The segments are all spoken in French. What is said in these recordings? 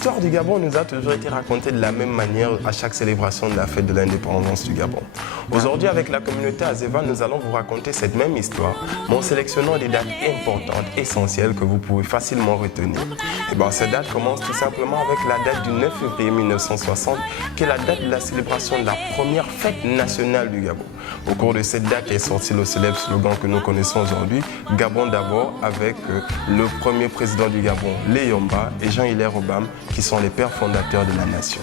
L'histoire du Gabon nous a toujours été racontée de la même manière à chaque célébration de la fête de l'indépendance du Gabon. Aujourd'hui, avec la communauté Azeva, nous allons vous raconter cette même histoire, mais en sélectionnant des dates importantes, essentielles, que vous pouvez facilement retenir. Et bien, cette date commence tout simplement avec la date du 9 février 1960, qui est la date de la célébration de la première fête nationale du Gabon. Au cours de cette date est sorti le célèbre slogan que nous connaissons aujourd'hui, Gabon d'abord, avec le premier président du Gabon, Léomba, et Jean-Hilaire Obama, qui sont les pères fondateurs de la nation.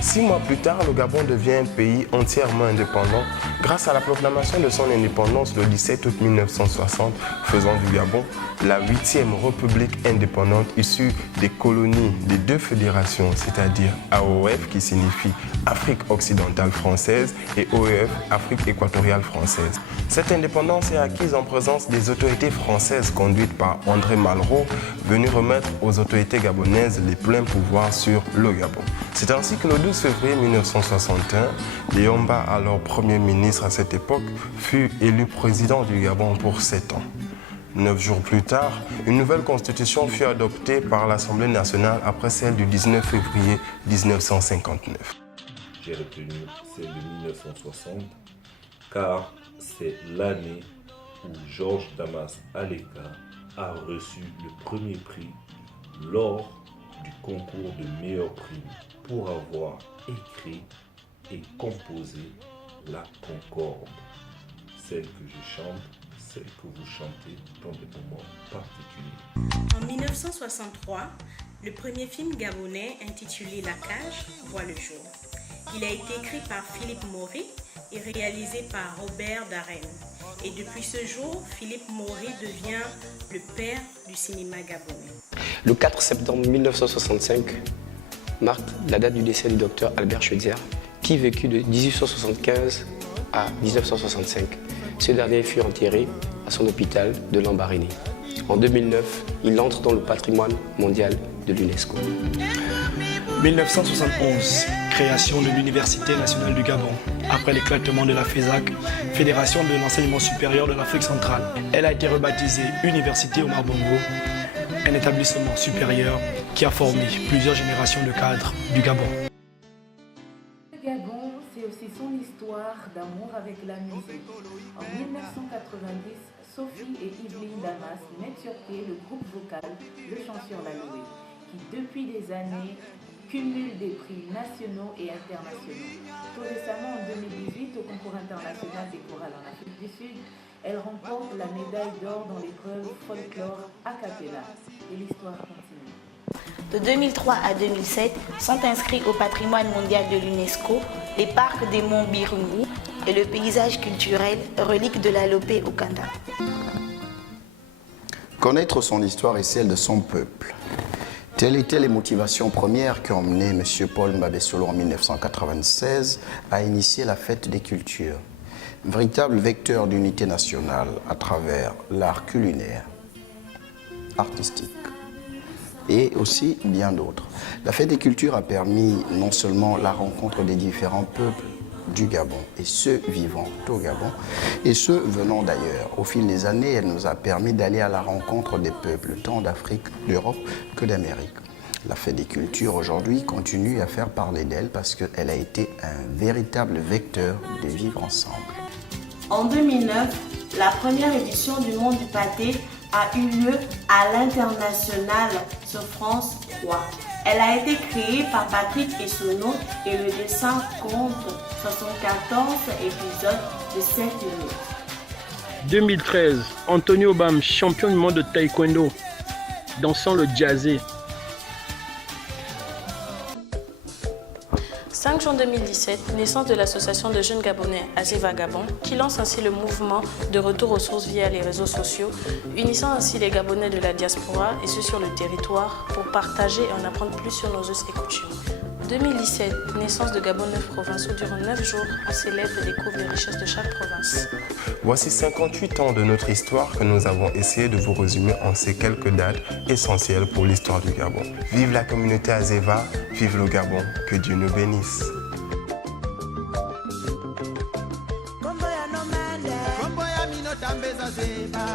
6 mois plus tard, le Gabon devient un pays entièrement indépendant grâce à la proclamation de son indépendance le 17 août 1960, faisant du Gabon la 8e république indépendante issue des colonies des deux fédérations, c'est-à-dire AOF qui signifie Afrique occidentale française et OEF, Afrique équatoriale française. Cette indépendance est acquise en présence des autorités françaises conduites par André Malraux, venu remettre aux autorités gabonaises les pleins pouvoirs sur le Gabon. C'est ainsi que le 12 février 1961, Léomba, alors Premier ministre à cette époque, fut élu président du Gabon pour 7 ans. 9 jours plus tard, une nouvelle constitution fut adoptée par l'Assemblée nationale après celle du 19 février 1959. J'ai retenu celle de 1960 car c'est l'année où Georges Damas Aleka a reçu le premier prix lors du concours de meilleur prix pour avoir écrit et composé la Concorde, celle que je chante, celle que vous chantez dans des moments particuliers. En 1963, le premier film gabonais intitulé La Cage voit le jour. Il a été écrit par Philippe Maury et réalisé par Robert Darren. Et depuis ce jour, Philippe Maury devient le père du cinéma gabonais. Le 4 septembre 1965 marque la date du décès du docteur Albert Schweitzer, qui vécut de 1875 à 1965. Ce dernier fut enterré à son hôpital de Lambaréné. En 2009, il entre dans le patrimoine mondial de l'UNESCO. 1971, création de l'Université nationale du Gabon, après l'éclatement de la FESAC, Fédération de l'enseignement supérieur de l'Afrique centrale. Elle a été rebaptisée Université Omar Bongo, un établissement supérieur qui a formé plusieurs générations de cadres du Gabon. Le Gabon, c'est aussi son histoire d'amour avec la musique. En 1990, Sophie et Yveline Damas mettent sur pied le groupe vocal Le Chanson Laloé, qui depuis des années cumule des prix nationaux et internationaux. Tout récemment, en 2018, au concours international des chorales en Afrique du Sud, elle remporte la médaille d'or dans l'épreuve folklore a cappella. Et l'histoire continue. De 2003 à 2007 sont inscrits au patrimoine mondial de l'UNESCO les parcs des monts Birungu et le paysage culturel relique de la Lopé au Kanda. Connaître son histoire et celle de son peuple. Telles étaient les motivations premières qui ont mené M. Paul Mbabesolo en 1996 à initier la fête des cultures, véritable vecteur d'unité nationale à travers l'art culinaire, artistique et aussi bien d'autres. La fête des cultures a permis non seulement la rencontre des différents peuples du Gabon et ceux vivant au Gabon et ceux venant d'ailleurs. Au fil des années, elle nous a permis d'aller à la rencontre des peuples tant d'Afrique, d'Europe que d'Amérique. La fête des cultures aujourd'hui continue à faire parler d'elle parce qu'elle a été un véritable vecteur de vivre ensemble. En 2009, la première édition du Monde du Pâté a eu lieu à l'international sur France 3. Elle a été créée par Patrick Essonneau et le dessin compte 74 épisodes de 7 minutes. 2013, Antonio Bam, champion du monde de taekwondo, dansant le jazzé. 5 juin 2017, naissance de l'association de jeunes gabonais Azeva Gabon, qui lance ainsi le mouvement de retour aux sources via les réseaux sociaux, unissant ainsi les Gabonais de la diaspora et ceux sur le territoire pour partager et en apprendre plus sur nos us et coutumes. 2017, naissance de Gabon 9 provinces où durant 9 jours, on célèbre et découvre les richesses de chaque province. Voici 58 ans de notre histoire que nous avons essayé de vous résumer en ces quelques dates essentielles pour l'histoire du Gabon. Vive la communauté Azeva, vive le Gabon, que Dieu nous bénisse. Kombo ya no mende, kombo ya mino tambeza zeba.